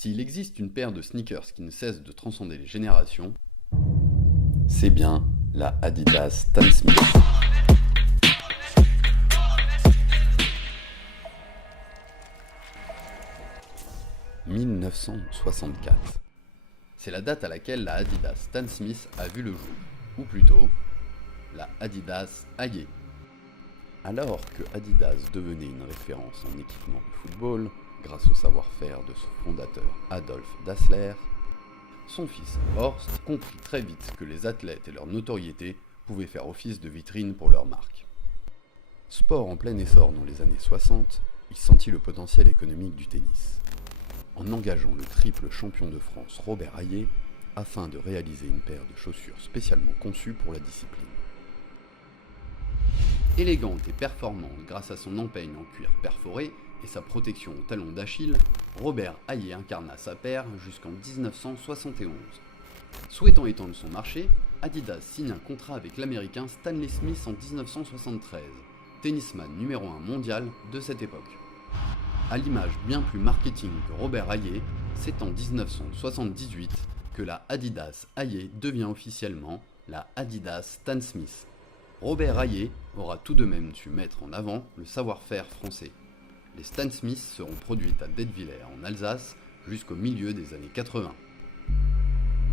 S'il existe une paire de sneakers qui ne cesse de transcender les générations, c'est bien la Adidas Stan Smith. « 1964. C'est la date à laquelle la Adidas Stan Smith a vu le jour, ou plutôt, la Adidas Aye. Alors que Adidas devenait une référence en équipement de football, grâce au savoir-faire de son fondateur Adolf Dassler, son fils Horst comprit très vite que les athlètes et leur notoriété pouvaient faire office de vitrine pour leur marque. Sport en plein essor dans les années 60, il sentit le potentiel économique du tennis. En engageant le triple champion de France Robert Aye afin de réaliser une paire de chaussures spécialement conçues pour la discipline. Élégante et performante grâce à son empeigne en cuir perforé et sa protection au talon d'Achille, Robert Aye incarna sa paire jusqu'en 1971. Souhaitant étendre son marché, Adidas signe un contrat avec l'américain Stanley Smith en 1973, tennisman numéro 1 mondial de cette époque. À l'image bien plus marketing que Robert Aye, c'est en 1978 que la Adidas Aye devient officiellement la Adidas Stan Smith. Robert Aye aura tout de même su mettre en avant le savoir-faire français. Les Stan Smith seront produites à Dietwiller en Alsace jusqu'au milieu des années 80.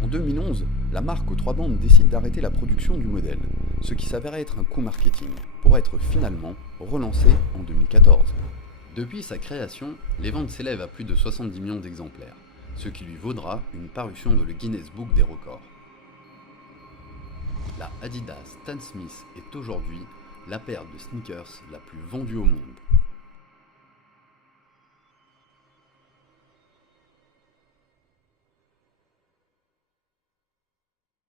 En 2011, la marque aux trois bandes décide d'arrêter la production du modèle, ce qui s'avérait être un coup marketing, pour être finalement relancé en 2014. Depuis sa création, les ventes s'élèvent à plus de 70 millions d'exemplaires, ce qui lui vaudra une parution dans le Guinness Book des records. La Adidas Stan Smith est aujourd'hui la paire de sneakers la plus vendue au monde.